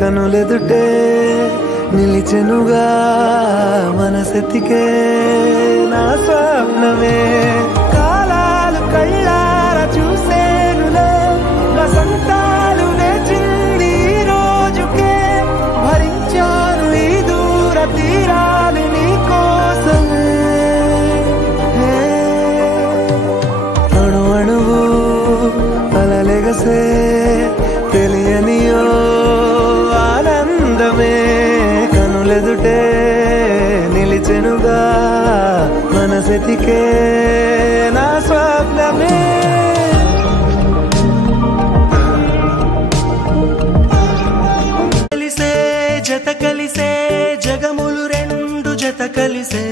కనులెదుటే నిలిచెనుగా మనసెతికే నా స్వప్నమే కాలాలు కళ్ళార చూసేనులే వసంతాలు వేచింది ఈ రోజుకే భరించాను ఈ దూర తీరాలు నీ కోసమే అణు అణువు అలలెగసే తెలియనియో ఆనందమే కనులెదుటే నిలిచెనుగా మనసెతికే నా స్వప్నమే కలిసే జత కలిసే జగములు రెండు జత కలిసే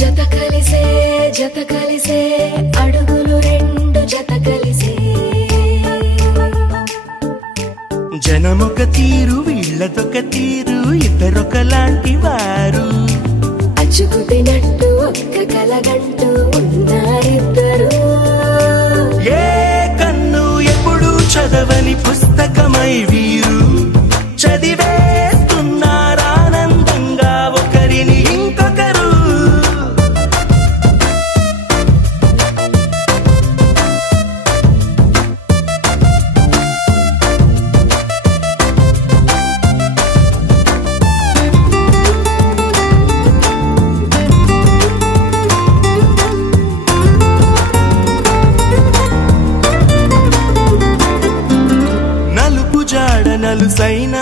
జత కలిసే జత కలిసే అడుగులు రెండు జత కలిసే జనమొక తీరు వీళ్ళదొక తీరు ఇద్దరొకలాంటి వారు అచ్చుకుతినట్టు ఒక్క కలగంటూ ఉన్నారిద్దరు ఏ కన్ను ఎప్పుడు చదవని పుస్తకమై వీరు చదివేస్తున్నారానందంగా ఒకరిని ఇంకొకరు నలుసైన